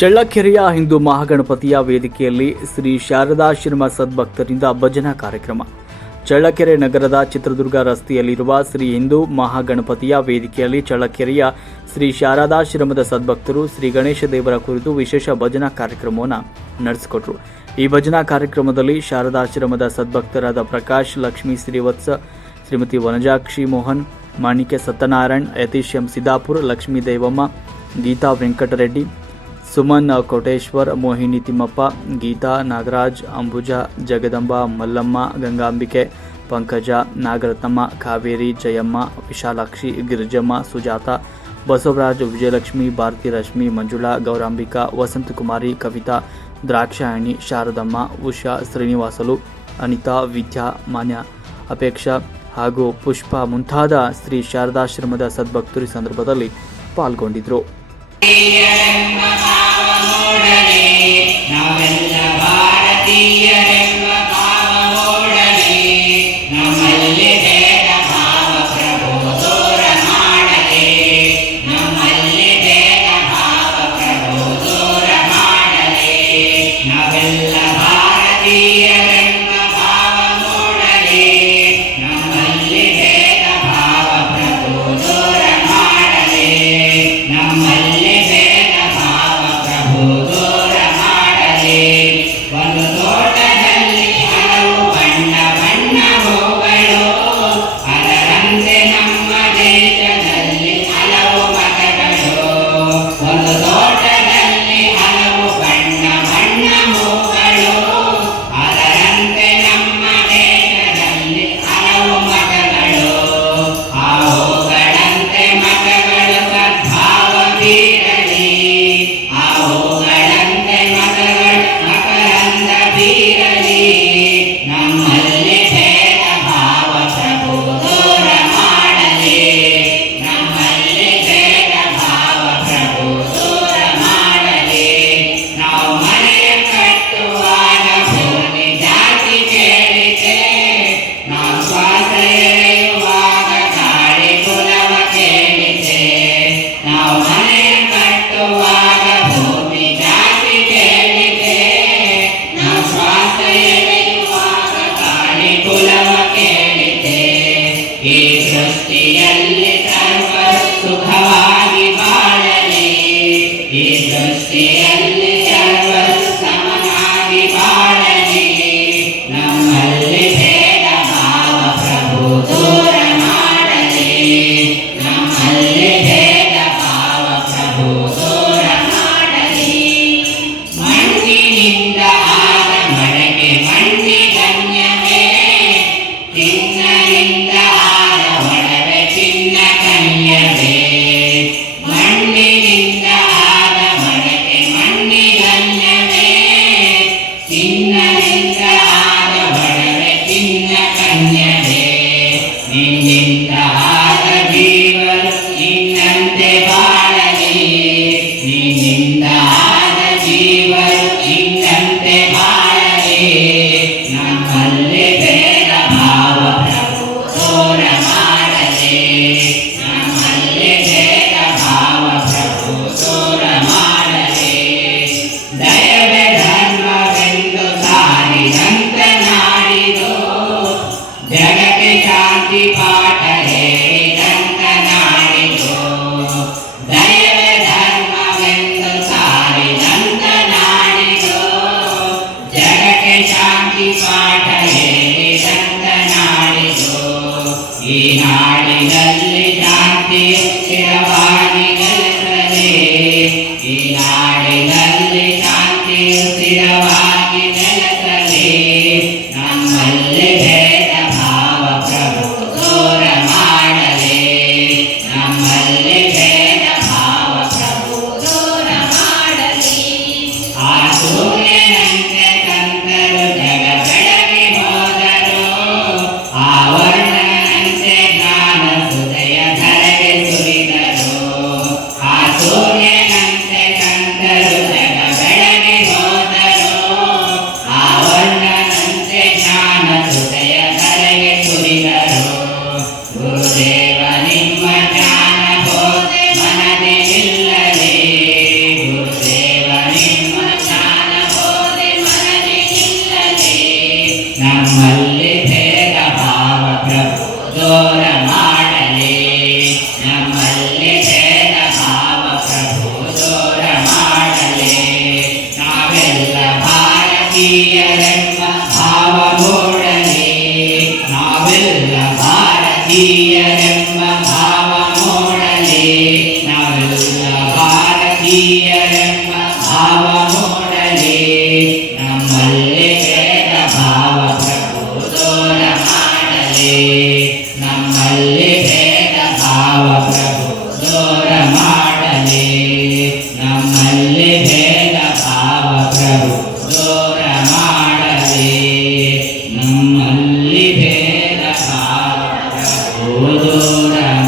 ಚಳ್ಳಕೆರೆಯ ಹಿಂದೂ ಮಹಾಗಣಪತಿಯ ವೇದಿಕೆಯಲ್ಲಿ ಶ್ರೀ ಶಾರದಾಶ್ರಮ ಸದ್ಭಕ್ತರಿಂದ ಭಜನಾ ಕಾರ್ಯಕ್ರಮ. ಚಳ್ಳಕೆರೆ ನಗರದ ಚಿತ್ರದುರ್ಗ ರಸ್ತೆಯಲ್ಲಿರುವ ಶ್ರೀ ಹಿಂದೂ ಮಹಾಗಣಪತಿಯ ವೇದಿಕೆಯಲ್ಲಿ ಚಳ್ಳಕೆರೆಯ ಶ್ರೀ ಶಾರದಾಶ್ರಮದ ಸದ್ಭಕ್ತರು ಶ್ರೀ ಗಣೇಶ ದೇವರ ಕುರಿತು ವಿಶೇಷ ಭಜನಾ ಕಾರ್ಯಕ್ರಮವನ್ನು ನಡೆಸಿಕೊಟ್ರು. ಈ ಭಜನಾ ಕಾರ್ಯಕ್ರಮದಲ್ಲಿ ಶಾರದಾಶ್ರಮದ ಸದ್ಭಕ್ತರಾದ ಪ್ರಕಾಶ್, ಲಕ್ಷ್ಮೀ ಶ್ರೀವತ್ಸ, ಶ್ರೀಮತಿ ವನಜಾಕ್ಷಿ ಮೋಹನ್, ಮಾಣಿಕ್ಯ ಸತ್ಯನಾರಾಯಣ್, ಯತೀಶ್ ಎಂ ಸಿದ್ದಾಪುರ್, ಲಕ್ಷ್ಮೀ ದೇವಮ್ಮ, ಗೀತಾ ವೆಂಕಟರೆಡ್ಡಿ ಸುಮನ್, ಕೋಟೇಶ್ವರ್, ಮೋಹಿನಿ ತಿಮ್ಮಪ್ಪ, ಗೀತಾ, ನಾಗರಾಜ್, ಅಂಬುಜ, ಜಗದಂಬ, ಮಲ್ಲಮ್ಮ, ಗಂಗಾಂಬಿಕೆ, ಪಂಕಜ, ನಾಗರತ್ನಮ್ಮ, ಕಾವೇರಿ, ಜಯಮ್ಮ, ವಿಶಾಲಾಕ್ಷಿ, ಗಿರಿಜಮ್ಮ, ಸುಜಾತ, ಬಸವರಾಜ್, ವಿಜಯಲಕ್ಷ್ಮಿ, ಭಾರತಿ ರಶ್ಮಿ, ಮಂಜುಳಾ, ಗೌರಾಂಬಿಕಾ ವಸಂತಕುಮಾರಿ ಕವಿತಾ, ದ್ರಾಕ್ಷಾಯಣಿ, ಶಾರದಮ್ಮ, ಉಷಾ, ಶ್ರೀನಿವಾಸಲು, ಅನಿತಾ, ವಿದ್ಯಾ, ಮಾನ್ಯ, ಅಪೇಕ್ಷಾ ಹಾಗೂ ಪುಷ್ಪ ಮುಂತಾದ ಶ್ರೀ ಶಾರದಾಶ್ರಮದ ಸದ್ಭಕ್ತರು ಸಂದರ್ಭದಲ್ಲಿ ಪಾಲ್ಗೊಂಡಿದ್ದರು மகனே நாமெல்ல பாரதீயரே. ये सृष्टियल्ले सर्वसुखवान् Menina Yeah. Guru